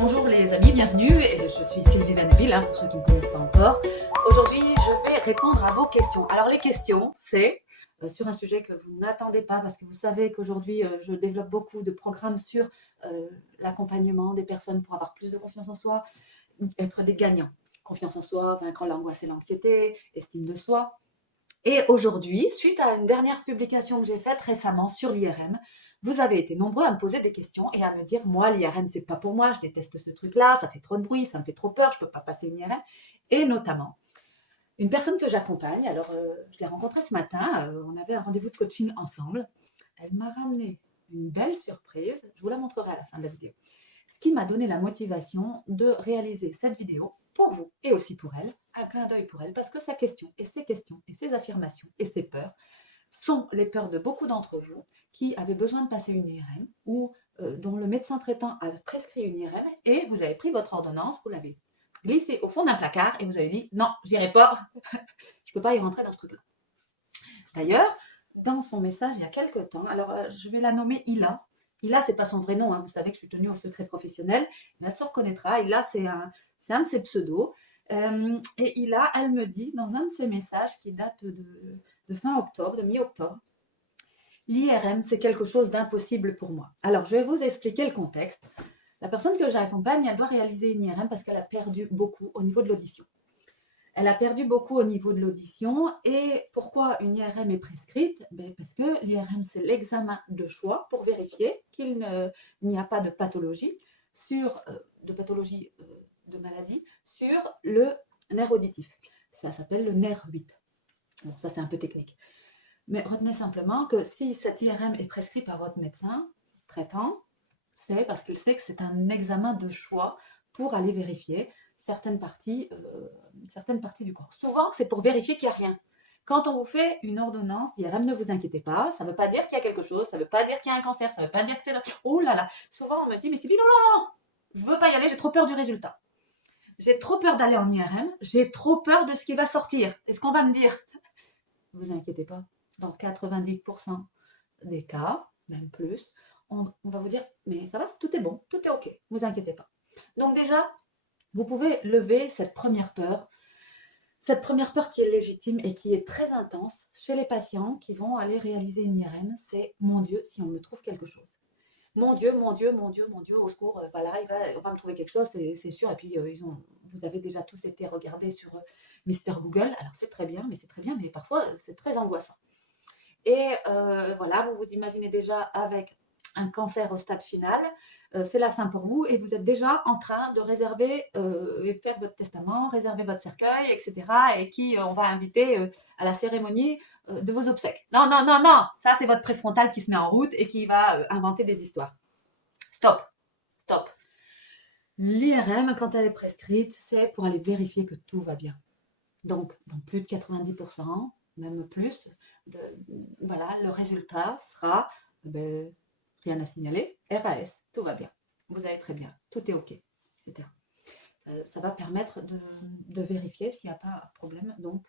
Bonjour les amis, bienvenue. Et je suis Sylvie Vanneville, pour ceux qui ne me connaissent pas encore. Aujourd'hui, je vais répondre à vos questions. Alors les questions, c'est sur un sujet que vous n'attendez pas, parce que vous savez qu'aujourd'hui, je développe beaucoup de programmes sur l'accompagnement des personnes pour avoir plus de confiance en soi, être des gagnants. Confiance en soi, vaincre l'angoisse et l'anxiété, estime de soi. Et aujourd'hui, suite à une dernière publication que j'ai faite récemment sur l'IRM, vous avez été nombreux à me poser des questions et à me dire, moi, l'IRM, c'est pas pour moi, je déteste ce truc-là, ça fait trop de bruit, ça me fait trop peur, je peux pas passer une IRM. Et notamment, une personne que j'accompagne, alors je l'ai rencontrée ce matin, on avait un rendez-vous de coaching ensemble. Elle m'a ramené une belle surprise, je vous la montrerai à la fin de la vidéo. Ce qui m'a donné la motivation de réaliser cette vidéo pour vous et aussi pour elle, un clin d'œil pour elle, parce que sa question et ses affirmations et ses peurs sont les peurs de beaucoup d'entre vous qui avaient besoin de passer une IRM ou dont le médecin traitant a prescrit une IRM et vous avez pris votre ordonnance, vous l'avez glissée au fond d'un placard et vous avez dit non, j'irai pas, je peux pas y rentrer dans ce truc-là. D'ailleurs, dans son message il y a quelques temps, alors je vais la nommer Ila. Ila, c'est pas son vrai nom, vous savez que je suis tenue au secret professionnel, mais elle se reconnaîtra. Ila, c'est un de ses pseudos. Et Ila, elle me dit dans un de ses messages qui date de fin octobre, de mi-octobre, l'IRM, c'est quelque chose d'impossible pour moi. Alors, je vais vous expliquer le contexte. La personne que j'accompagne, elle doit réaliser une IRM parce qu'elle a perdu beaucoup au niveau de l'audition. Elle a perdu beaucoup au niveau de l'audition. Et pourquoi une IRM est prescrite? Parce que l'IRM, c'est l'examen de choix pour vérifier qu'il n'y a pas de pathologie, de maladie, sur le nerf auditif. Ça s'appelle le nerf 8. Bon, ça c'est un peu technique. Mais retenez simplement que si cette IRM est prescrite par votre médecin traitant, c'est parce qu'il sait que c'est un examen de choix pour aller vérifier certaines parties du corps. Souvent, c'est pour vérifier qu'il n'y a rien. Quand on vous fait une ordonnance d'IRM, ne vous inquiétez pas, ça ne veut pas dire qu'il y a quelque chose, ça ne veut pas dire qu'il y a un cancer, ça ne veut pas dire que c'est là. Oh là là, souvent on me dit, mais Sylvie, non, non, non, je ne veux pas y aller, j'ai trop peur du résultat. J'ai trop peur d'aller en IRM, j'ai trop peur de ce qui va sortir. Et ce qu'on va me dire, ne vous inquiétez pas, dans 90% des cas, même plus, on va vous dire, mais ça va, tout est bon, tout est ok, ne vous inquiétez pas. Donc déjà, vous pouvez lever cette première peur qui est légitime et qui est très intense chez les patients qui vont aller réaliser une IRM, c'est mon Dieu, si on me trouve quelque chose. Mon Dieu, mon Dieu, mon Dieu, mon Dieu, au secours, voilà, on va me trouver quelque chose, c'est sûr. Et puis, vous avez déjà tous été regardés sur Mister Google. Alors, c'est très bien, mais parfois, c'est très angoissant. Et voilà, vous vous imaginez déjà avec un cancer au stade final, c'est la fin pour vous et vous êtes déjà en train de réserver et faire votre testament, réserver votre cercueil, etc. Et qui on va inviter à la cérémonie de vos obsèques. Non, non, non, non, ça c'est votre préfrontal qui se met en route et qui va inventer des histoires. Stop, stop. L'IRM, quand elle est prescrite, c'est pour aller vérifier que tout va bien. Donc, dans plus de 90%, même plus, voilà, le résultat sera rien à signaler, RAS, tout va bien, vous allez très bien, tout est OK, etc. Ça va permettre de vérifier s'il n'y a pas de problème, donc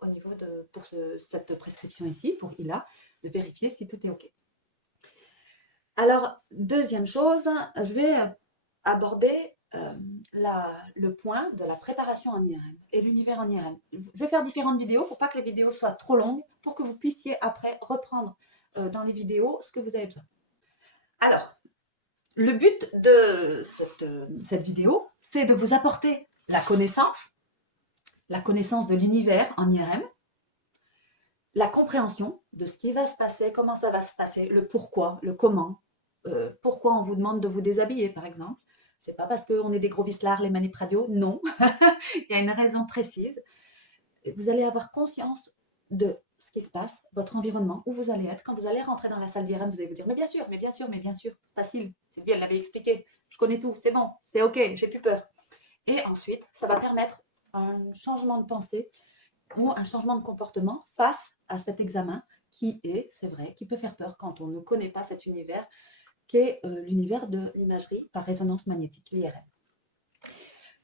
au niveau pour cette prescription ici, pour ILA, de vérifier si tout est OK. Alors, deuxième chose, je vais aborder le point de la préparation en IRM et l'univers en IRM. Je vais faire différentes vidéos pour pas que les vidéos soient trop longues, pour que vous puissiez après reprendre dans les vidéos ce que vous avez besoin. Alors, le but de cette vidéo, c'est de vous apporter la connaissance de l'univers en IRM, la compréhension de ce qui va se passer, comment ça va se passer, le pourquoi, le comment, pourquoi on vous demande de vous déshabiller par exemple. C'est pas parce qu'on est des gros vislards, les manip radio, non. Il y a une raison précise. Vous allez avoir conscience de ce qui se passe, votre environnement, où vous allez être. Quand vous allez rentrer dans la salle d'IRM, vous allez vous dire, mais bien sûr, mais bien sûr, mais bien sûr, facile. Sylvie, elle l'avait expliqué. Je connais tout, c'est bon, c'est ok, j'ai plus peur. Et ensuite, ça va permettre un changement de pensée ou un changement de comportement face à cet examen qui est, c'est vrai, qui peut faire peur quand on ne connaît pas cet univers qui est l'univers de l'imagerie par résonance magnétique, l'IRM.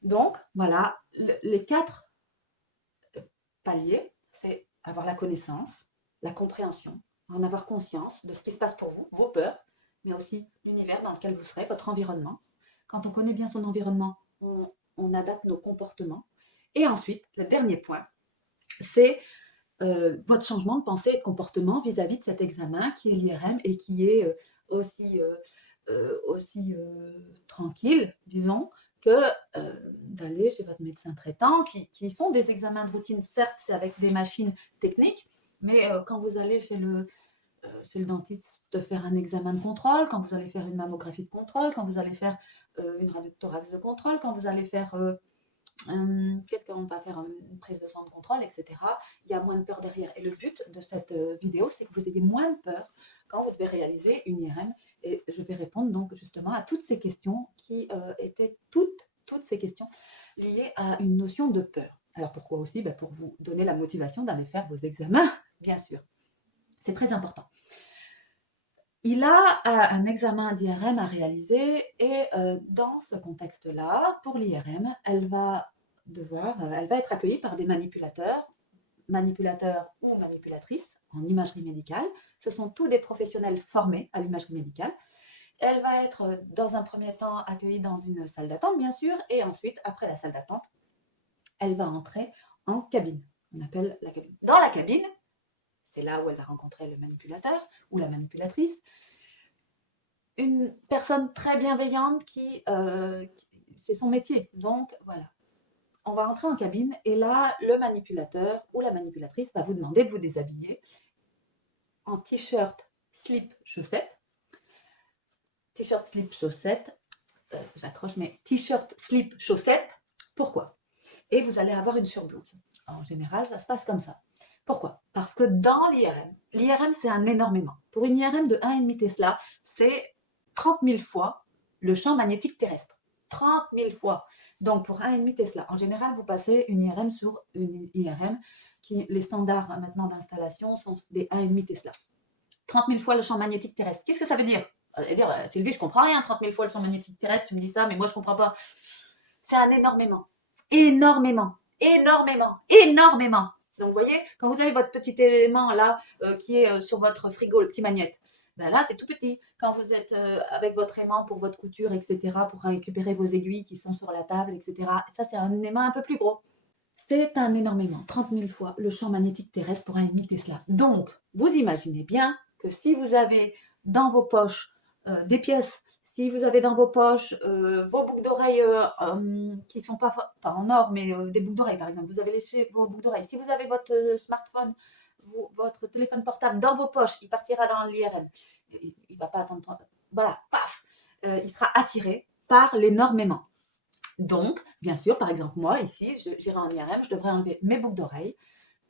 Donc, voilà, les 4 paliers, c'est avoir la connaissance, la compréhension, en avoir conscience de ce qui se passe pour vous, vos peurs, mais aussi l'univers dans lequel vous serez, votre environnement. Quand on connaît bien son environnement, on adapte nos comportements. Et ensuite, le dernier point, c'est votre changement de pensée et de comportement vis-à-vis de cet examen qui est l'IRM et qui est aussi tranquille, disons, que d'aller chez votre médecin traitant, qui sont des examens de routine. Certes, c'est avec des machines techniques, mais quand vous allez chez le dentiste de faire un examen de contrôle, quand vous allez faire une mammographie de contrôle, quand vous allez faire une radio de thorax de contrôle, quand vous allez faire qu'est-ce qu'on va faire, une prise de sang de contrôle, etc. Il y a moins de peur derrière. Et le but de cette vidéo, c'est que vous ayez moins de peur quand vous devez réaliser une IRM. Et je vais répondre donc justement à toutes ces questions qui étaient toutes ces questions liées à une notion de peur. Alors pourquoi aussi? Pour vous donner la motivation d'aller faire vos examens, bien sûr. C'est très important. Il a un examen d'IRM à réaliser et dans ce contexte-là, pour l'IRM, elle va être accueillie par des manipulateurs ou manipulatrices en imagerie médicale. Ce sont tous des professionnels formés à l'imagerie médicale. Elle va être dans un premier temps accueillie dans une salle d'attente, bien sûr, et ensuite, après la salle d'attente, elle va entrer en cabine. On appelle la cabine. Dans la cabine, c'est là où elle va rencontrer le manipulateur ou la manipulatrice. Une personne très bienveillante qui c'est son métier. Donc voilà, on va entrer en cabine et là, le manipulateur ou la manipulatrice va vous demander de vous déshabiller en t-shirt, slip, chaussettes. T-shirt, slip, chaussettes. J'accroche mes t-shirt, slip, chaussettes. Pourquoi? Et vous allez avoir une surblouse. En général, ça se passe comme ça. Pourquoi? Parce que dans l'IRM, c'est un énormément. Pour une IRM de 1,5 Tesla, c'est 30 000 fois le champ magnétique terrestre. 30 000 fois. Donc, pour 1,5 Tesla, en général, vous passez une IRM sur une IRM qui, les standards maintenant d'installation sont des 1,5 Tesla. 30 000 fois le champ magnétique terrestre. Qu'est-ce que ça veut dire? Dire, Sylvie, je comprends rien, 30 000 fois le champ magnétique terrestre, tu me dis ça, mais moi, je comprends pas. C'est un énormément. Énormément. Énormément. Énormément. Donc, vous voyez, quand vous avez votre petit élément là qui est sur votre frigo, le petit magnète, ben là, c'est tout petit. Quand vous êtes avec votre aimant pour votre couture, etc., pour récupérer vos aiguilles qui sont sur la table, etc., ça, c'est un aimant un peu plus gros. C'est un énormément, 30 000 fois le champ magnétique terrestre pour 1,5 Tesla. Donc, vous imaginez bien que si vous avez dans vos poches des pièces, si vous avez dans vos poches vos boucles d'oreilles qui ne sont pas en or, mais des boucles d'oreilles par exemple, vous avez laissé vos boucles d'oreilles, si vous avez votre smartphone, votre téléphone portable dans vos poches, il partira dans l'IRM. Il ne va pas attendre. Voilà, paf, il sera attiré par l'énormément. Donc, bien sûr, par exemple, moi, ici, j'irai en IRM, je devrais enlever mes boucles d'oreilles,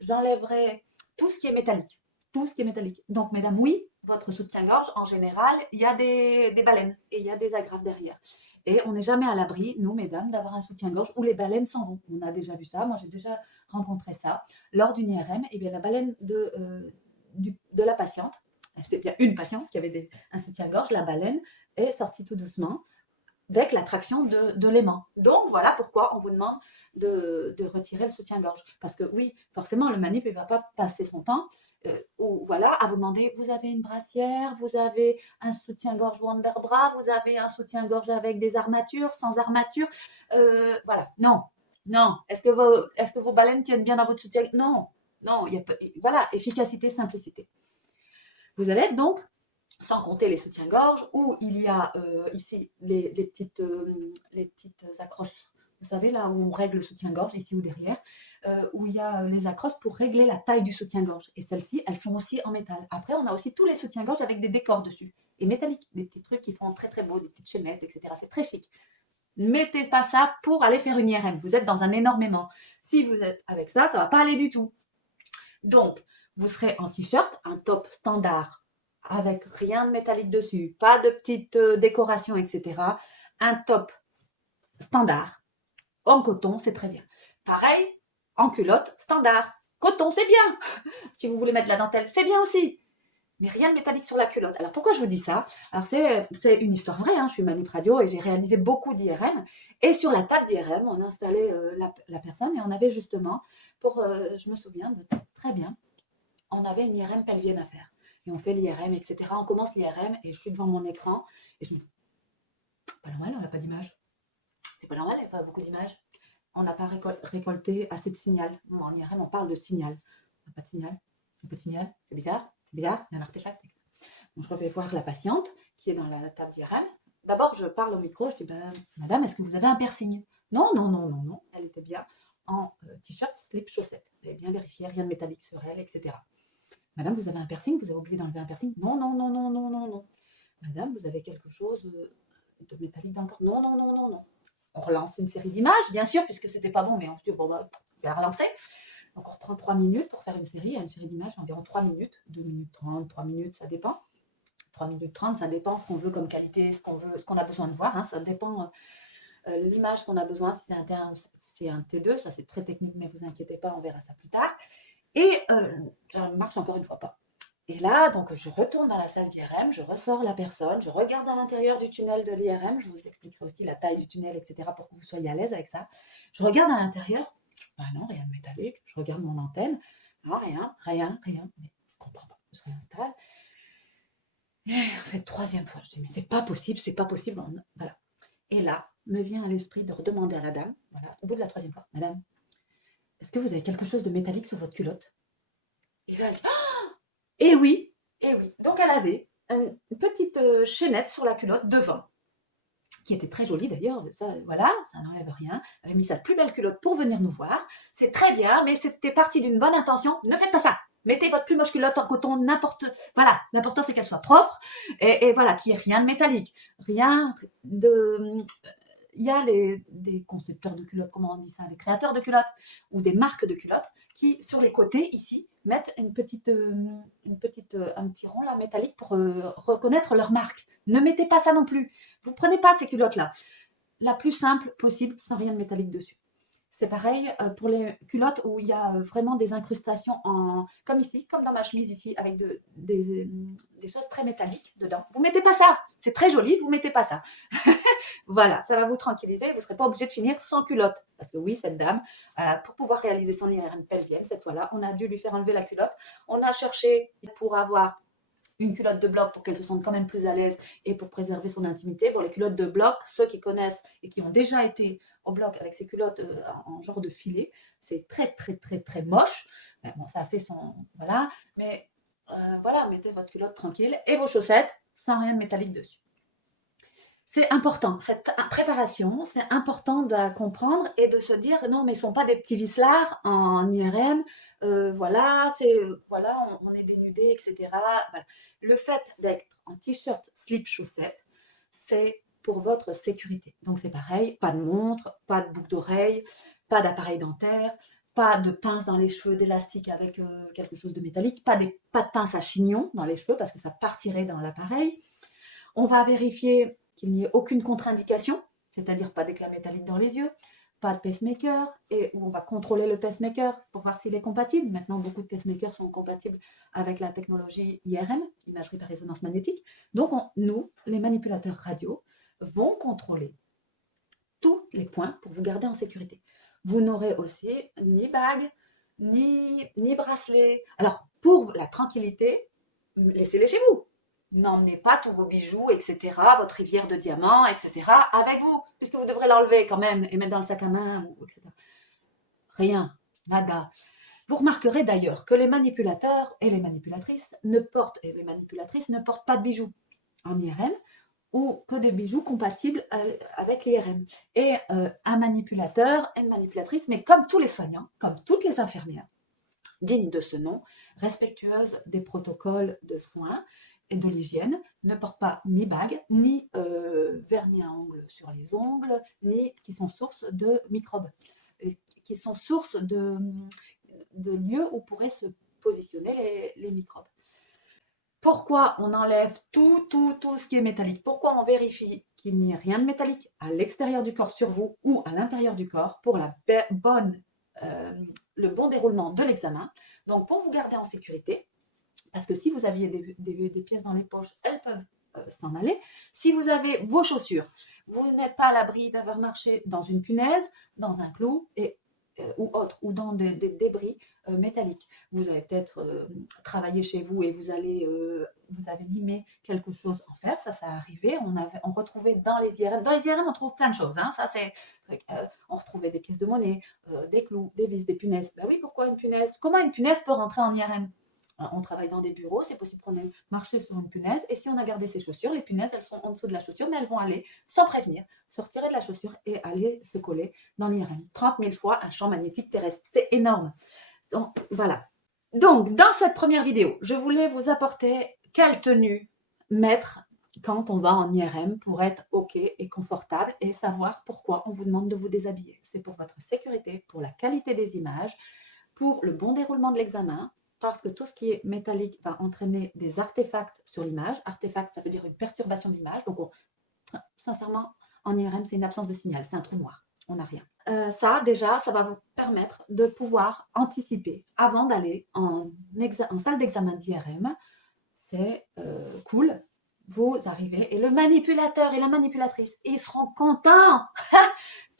j'enlèverai tout ce qui est métallique. Tout ce qui est métallique. Donc, mesdames, oui, votre soutien-gorge, en général, il y a des baleines et il y a des agrafes derrière. Et on n'est jamais à l'abri, nous, mesdames, d'avoir un soutien-gorge où les baleines s'en vont. On a déjà vu ça, moi j'ai déjà rencontré ça. Lors d'une IRM, eh bien, la baleine de la patiente, c'est bien une patiente qui avait un soutien-gorge, la baleine est sortie tout doucement avec la traction de l'aimant. Donc voilà pourquoi on vous demande de retirer le soutien-gorge. Parce que oui, forcément, le manip ne va pas passer son temps ou voilà, à vous demander, vous avez une brassière, vous avez un soutien-gorge Wonderbra, vous avez un soutien-gorge avec des armatures, sans armature. Voilà, non, non. Est-ce que vos baleines tiennent bien dans votre soutien? Non, non, y a pas, voilà, efficacité, simplicité. Vous allez être donc sans compter les soutiens-gorge, où il y a ici les petites accroches, vous savez, là où on règle le soutien-gorge, ici ou derrière, où il y a les accroches pour régler la taille du soutien-gorge. Et celles-ci, elles sont aussi en métal. Après, on a aussi tous les soutiens-gorge avec des décors dessus, et métalliques, des petits trucs qui font très très beau, des petites chaînettes, etc. C'est très chic. Ne mettez pas ça pour aller faire une IRM. Vous êtes dans un énormément. Si vous êtes avec ça, ça ne va pas aller du tout. Donc, vous serez en t-shirt, un top standard, avec rien de métallique dessus, pas de petites décorations, etc. Un top standard, en coton, c'est très bien. Pareil, en culotte, standard. Coton, c'est bien. Si vous voulez mettre de la dentelle, c'est bien aussi. Mais rien de métallique sur la culotte. Alors pourquoi je vous dis ça? Alors c'est une histoire vraie, hein. Je suis manip radio et j'ai réalisé beaucoup d'IRM. Et sur la table d'IRM, on a installé la personne et on avait justement, je me souviens très bien, on avait une IRM pelvienne à faire. Et on fait l'IRM, etc. On commence l'IRM et je suis devant mon écran et je me dis, pas normal, on n'a pas d'image. C'est pas normal, il n'y a pas beaucoup d'images. On n'a pas récolté assez de signal. Nous, en IRM, on parle de signal. On n'a pas de signal. Un peu de signal. C'est bizarre. C'est bizarre. Il y a un artefact. Donc, je vais voir la patiente qui est dans la table d'IRM. D'abord, je parle au micro. Je dis, madame, est-ce que vous avez un piercing? Non, non, non, non, non. Elle était bien en t-shirt, slip, chaussettes. J'avais bien vérifié, rien de métallique sur elle, etc. Madame, vous avez un piercing? Vous avez oublié d'enlever un piercing? Non, non, non, non, non, non, non. Madame, vous avez quelque chose de métallique dans le corps? Non, non, non, non, non. On relance une série d'images, bien sûr, puisque c'était pas bon, mais on se dit, bon, on va la relancer. Donc, on reprend 3 minutes pour faire une série d'images, environ 3 minutes, 2 minutes 30, 3 minutes, ça dépend. 3 minutes 30, ça dépend ce qu'on veut comme qualité, ce qu'on a besoin de voir, hein, ça dépend l'image qu'on a besoin, si c'est un T2, ça c'est très technique, mais vous inquiétez pas, on verra ça plus tard. Et ça marche encore une fois pas. Et là, donc, je retourne dans la salle d'IRM, je ressors la personne, je regarde à l'intérieur du tunnel de l'IRM, je vous expliquerai aussi la taille du tunnel, etc., pour que vous soyez à l'aise avec ça. Je regarde à l'intérieur, non, rien de métallique, je regarde mon antenne, non, rien, mais je comprends pas, je réinstalle. Et en fait, 3e fois, je dis, mais c'est pas possible, voilà. Et là, me vient à l'esprit de redemander à la dame, voilà, au bout de la 3e fois, madame, est-ce que vous avez quelque chose de métallique sur votre culotte? Et là, elle dit, eh oui, eh oui. Donc, elle avait une petite chaînette sur la culotte devant, qui était très jolie d'ailleurs. Ça, voilà, ça n'enlève rien. Elle avait mis sa plus belle culotte pour venir nous voir. C'est très bien, mais c'était parti d'une bonne intention. Ne faites pas ça. Mettez votre plus moche culotte en coton, voilà, l'important c'est qu'elle soit propre et voilà, qu'il n'y ait rien de métallique. Rien de. Il y a des concepteurs de culottes, comment on dit ça, des créateurs de culottes ou des marques de culottes qui, sur les côtés, ici, mettent un petit rond là, métallique pour reconnaître leur marque. Ne mettez pas ça non plus. Vous ne prenez pas ces culottes-là. La plus simple possible, sans rien de métallique dessus. C'est pareil pour les culottes où il y a vraiment des incrustations comme ici, comme dans ma chemise ici, avec des choses très métalliques dedans. Vous ne mettez pas ça. C'est très joli, vous ne mettez pas ça. Voilà, ça va vous tranquilliser, vous ne serez pas obligé de finir sans culotte. Parce que oui, cette dame, pour pouvoir réaliser son IRM pelvienne, cette fois-là, on a dû lui faire enlever la culotte. On a cherché pour avoir une culotte de bloc pour qu'elle se sente quand même plus à l'aise et pour préserver son intimité. Bon, les culottes de bloc, ceux qui connaissent et qui ont déjà été au bloc avec ces culottes en genre de filet, c'est très, très, très, très moche. Bon, ça a fait son... Voilà, mais voilà, mettez votre culotte tranquille et vos chaussettes sans rien de métallique dessus. C'est important, cette préparation, c'est important de comprendre et de se dire non, mais ce ne sont pas des petits vislards en IRM, voilà, on est dénudé, etc. Voilà. Le fait d'être en t-shirt, slip, chaussette, c'est pour votre sécurité. Donc c'est pareil, pas de montre, pas de boucle d'oreille, pas d'appareil dentaire, pas de pince dans les cheveux, d'élastique avec quelque chose de métallique, pas de pince à chignon dans les cheveux parce que ça partirait dans l'appareil. On va vérifier qu'il n'y ait aucune contre-indication, c'est-à-dire pas d'éclat métallique dans les yeux, pas de pacemaker, et on va contrôler le pacemaker pour voir s'il est compatible. Maintenant, beaucoup de pacemakers sont compatibles avec la technologie IRM, imagerie par résonance magnétique. Donc, nous, les manipulateurs radio, vont contrôler tous les points pour vous garder en sécurité. Vous n'aurez aussi ni bague, ni bracelet. Alors, pour la tranquillité, laissez-les chez vous. N'emmenez pas tous vos bijoux, etc., votre rivière de diamants, etc., avec vous, puisque vous devrez l'enlever quand même et mettre dans le sac à main, etc. Rien, nada. Vous remarquerez d'ailleurs que les manipulateurs et les manipulatrices ne portent pas de bijoux en IRM ou que des bijoux compatibles avec l'IRM. Et un manipulateur et une manipulatrice, mais comme tous les soignants, comme toutes les infirmières, dignes de ce nom, respectueuses des protocoles de soins et de l'hygiène, ne portent pas ni bague, ni vernis à ongles sur les ongles, ni qui sont source de microbes, qui sont source de lieux où pourraient se positionner les microbes. Pourquoi on enlève tout ce qui est métallique? Pourquoi on vérifie qu'il n'y ait rien de métallique à l'extérieur du corps sur vous ou à l'intérieur du corps pour le bon déroulement de l'examen? Donc, pour vous garder en sécurité, parce que si vous aviez des pièces dans les poches, elles peuvent s'en aller. Si vous avez vos chaussures, vous n'êtes pas à l'abri d'avoir marché dans une punaise, dans un clou ou autre, ou dans des débris métallique. Vous avez peut-être travaillé chez vous et vous avez limé quelque chose en fer, ça arrivait. On retrouvait dans les IRM. Dans les IRM, on trouve plein de choses. Hein, ça, c'est, on retrouvait des pièces de monnaie, des clous, des vis, des punaises. Ben oui, pourquoi une punaise? Comment une punaise peut rentrer en IRM? On travaille dans des bureaux, c'est possible qu'on ait marché sur une punaise, et si on a gardé ses chaussures, les punaises, elles sont en dessous de la chaussure, mais elles vont aller, sans prévenir, se retirer de la chaussure et aller se coller dans l'IRM. 30 000 fois un champ magnétique terrestre, c'est énorme. Donc, voilà. Donc, dans cette première vidéo, je voulais vous apporter quelle tenue mettre quand on va en IRM pour être OK et confortable et savoir pourquoi on vous demande de vous déshabiller. C'est pour votre sécurité, pour la qualité des images, pour le bon déroulement de l'examen, parce que tout ce qui est métallique va entraîner des artefacts sur l'image. Artefact, ça veut dire une perturbation de l'image. Donc, sincèrement, en IRM, c'est une absence de signal, c'est un trou noir. On n'a rien. Ça, déjà, ça va vous permettre de pouvoir anticiper avant d'aller en salle d'examen d'IRM. C'est cool. Vous arrivez et le manipulateur et la manipulatrice, ils seront contents.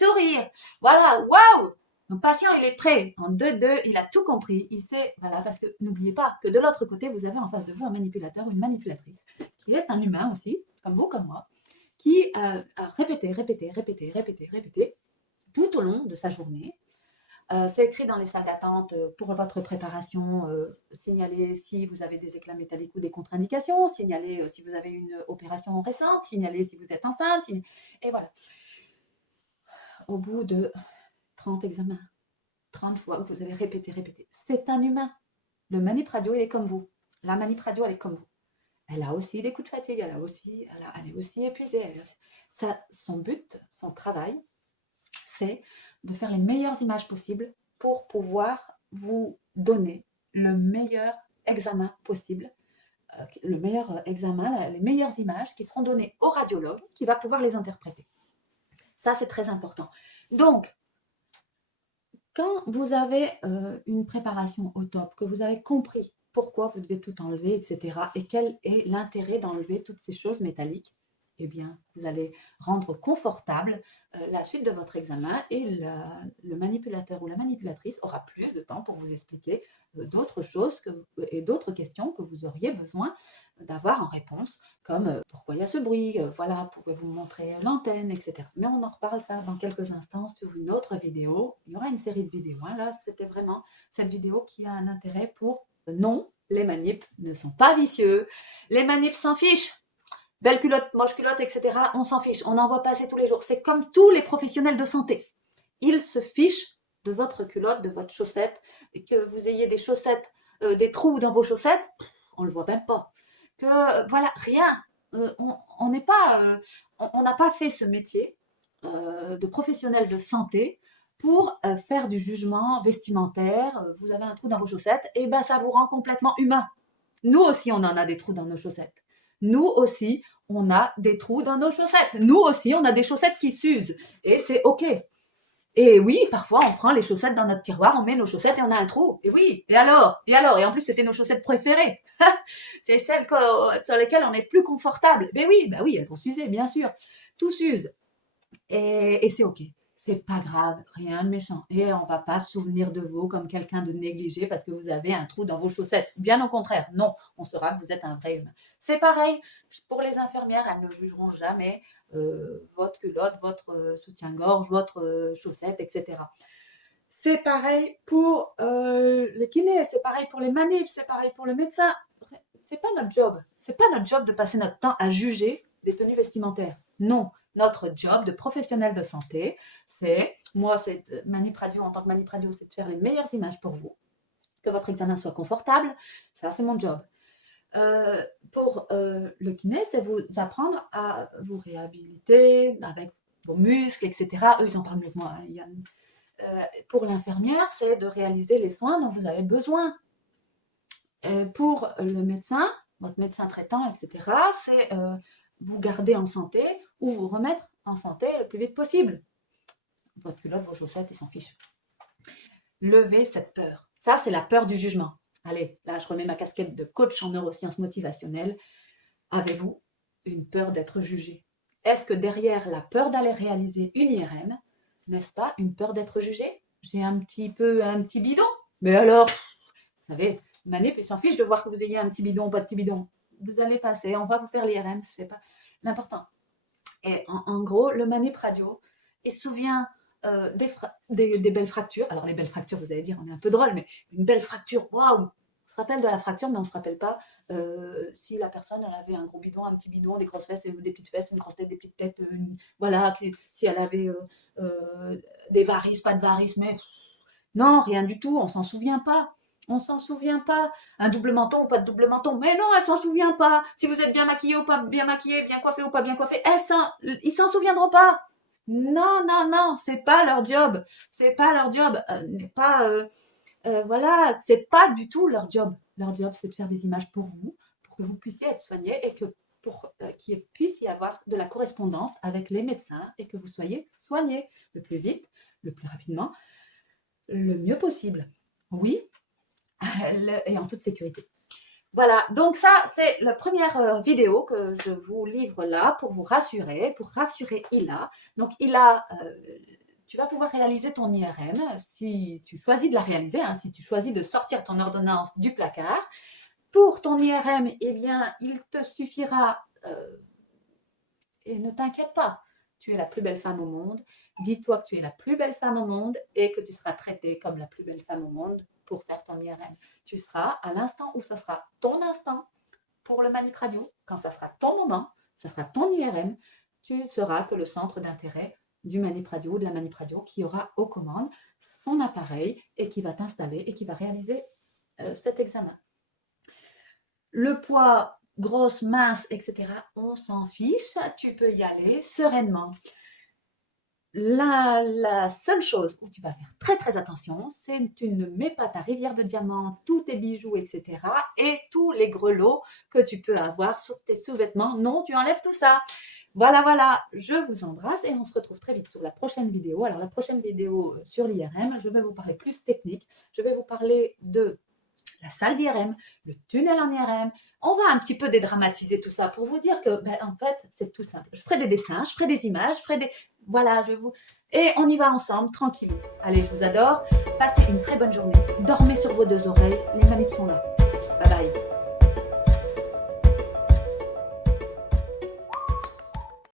Sourire. Voilà, waouh! Mon patient, il est prêt. En 2-2, il a tout compris. Il sait, voilà, parce que n'oubliez pas que de l'autre côté, vous avez en face de vous un manipulateur ou une manipulatrice qui est un humain aussi, comme vous, comme moi, qui a répété tout au long de sa journée. C'est écrit dans les salles d'attente pour votre préparation. Signalez si vous avez des éclats métalliques ou des contre-indications. Signalez si vous avez une opération récente. Signalez si vous êtes enceinte. Et voilà. Au bout de 30 examens, 30 fois que vous avez répété, c'est un humain. Le manip radio, il est comme vous. La manip radio, elle est comme vous. Elle a aussi des coups de fatigue, elle est aussi épuisée. Son but, son travail, c'est de faire les meilleures images possibles pour pouvoir vous donner le meilleur examen possible, les meilleures images qui seront données au radiologue qui va pouvoir les interpréter. Ça, c'est très important. Donc, quand vous avez une préparation au top, que vous avez compris pourquoi vous devez tout enlever, etc., et quel est l'intérêt d'enlever toutes ces choses métalliques, eh bien, vous allez rendre confortable la suite de votre examen et le manipulateur ou la manipulatrice aura plus de temps pour vous expliquer d'autres choses et d'autres questions que vous auriez besoin d'avoir en réponse, comme pourquoi il y a ce bruit, voilà, pouvez-vous montrer l'antenne, etc. Mais on en reparle ça dans quelques instants sur une autre vidéo. Il y aura une série de vidéos. Hein. Là, c'était vraiment cette vidéo qui a un intérêt pour non, les manips ne sont pas vicieux. Les manips s'en fichent. Belle culotte, moche culotte, etc. On s'en fiche, on en voit passer tous les jours. C'est comme tous les professionnels de santé. Ils se fichent de votre culotte, de votre chaussette, et que vous ayez des chaussettes, des trous dans vos chaussettes, on le voit même pas. Que voilà, rien. On n'a pas fait ce métier de professionnel de santé pour faire du jugement vestimentaire. Vous avez un trou dans vos chaussettes, et ben ça vous rend complètement humain. Nous aussi, on en a des trous dans nos chaussettes. Nous aussi, on a des trous dans nos chaussettes. Nous aussi, on a des chaussettes qui s'usent. Et c'est OK. Et oui, parfois, on prend les chaussettes dans notre tiroir, on met nos chaussettes et on a un trou. Et oui, et alors? Et en plus, c'était nos chaussettes préférées. C'est celles sur lesquelles on est plus confortable. Mais oui, bah oui, elles vont s'user, bien sûr. Tout s'use. Et c'est OK. C'est pas grave, rien de méchant. Et on va pas se souvenir de vous comme quelqu'un de négligé parce que vous avez un trou dans vos chaussettes. Bien au contraire, non, on saura que vous êtes un vrai humain. C'est pareil pour les infirmières, elles ne jugeront jamais votre culotte, votre soutien-gorge, votre chaussette, etc. C'est pareil pour les kinés, c'est pareil pour les manips, c'est pareil pour le médecin. C'est pas notre job. C'est pas notre job de passer notre temps à juger des tenues vestimentaires. Non. Notre job de professionnel de santé, c'est manip radio, en tant que manip radio, c'est de faire les meilleures images pour vous, que votre examen soit confortable, ça c'est mon job. Pour le kiné, c'est vous apprendre à vous réhabiliter avec vos muscles, etc. Eux, ils en parlent mieux que moi, hein, Yann. Pour l'infirmière, c'est de réaliser les soins dont vous avez besoin. Pour le médecin, votre médecin traitant, etc., c'est vous garder en santé ou vous remettre en santé le plus vite possible. Votre culotte, vos chaussettes, ils s'en fichent. Levez cette peur. Ça, c'est la peur du jugement. Allez, là, je remets ma casquette de coach en neurosciences motivationnelles. Avez-vous une peur d'être jugé? Est-ce que derrière la peur d'aller réaliser une IRM, n'est-ce pas une peur d'être jugé? J'ai un petit bidon, Mais alors, vous savez, manip, il s'en fiche de voir que vous ayez un petit bidon ou pas de petit bidon. Vous allez passer, on va vous faire l'IRM, c'est pas l'important. Et en gros, le manip radio, il se souvient des belles fractures. Alors les belles fractures, vous allez dire, on est un peu drôle, mais une belle fracture, waouh! On se rappelle de la fracture, mais on ne se rappelle pas si la personne elle avait un gros bidon, un petit bidon, des grosses fesses, des petites fesses, une grosse tête, des petites têtes, voilà, si elle avait des varices, pas de varices, mais non, rien du tout, on s'en souvient pas. On s'en souvient pas. Un double menton ou pas de double menton. Mais non, elle s'en souvient pas. Si vous êtes bien maquillé ou pas bien maquillé, bien coiffé ou pas bien coiffé, ils s'en souviendront pas. Non, non, non, c'est pas leur job. C'est pas leur job. Voilà, c'est pas du tout leur job. Leur job, c'est de faire des images pour vous, pour que vous puissiez être soigné et que pour qu'il puisse y avoir de la correspondance avec les médecins et que vous soyez soigné le plus vite, le plus rapidement, le mieux possible. Oui, et en toute sécurité. Voilà, donc ça, c'est la première vidéo que je vous livre là pour vous rassurer, pour rassurer Ila. Donc Ila, tu vas pouvoir réaliser ton IRM si tu choisis de la réaliser, hein, si tu choisis de sortir ton ordonnance du placard. Pour ton IRM, eh bien, il te suffira, et ne t'inquiète pas, tu es la plus belle femme au monde. Dis-toi que tu es la plus belle femme au monde et que tu seras traitée comme la plus belle femme au monde pour faire ton IRM. Tu seras à l'instant où ça sera ton instant pour le manip radio, quand ça sera ton moment, ça sera ton IRM, tu ne seras que le centre d'intérêt du manip radio ou de la manip radio qui aura aux commandes son appareil et qui va t'installer et qui va réaliser cet examen. Le poids, grosse, mince, etc., on s'en fiche, tu peux y aller sereinement. La seule chose où tu vas faire très très attention, c'est que tu ne mets pas ta rivière de diamants, tous tes bijoux, etc. et tous les grelots que tu peux avoir sur tes sous-vêtements. Non, tu enlèves tout ça. Voilà, voilà, je vous embrasse et on se retrouve très vite sur la prochaine vidéo. Alors la prochaine vidéo sur l'IRM, je vais vous parler plus technique. Je vais vous parler de la salle d'IRM, le tunnel en IRM. On va un petit peu dédramatiser tout ça pour vous dire que, en fait, c'est tout simple. Je ferai des dessins, je ferai des images, je ferai des... Voilà, et on y va ensemble, tranquille. Allez, je vous adore. Passez une très bonne journée. Dormez sur vos deux oreilles. Les manips sont là. Bye bye.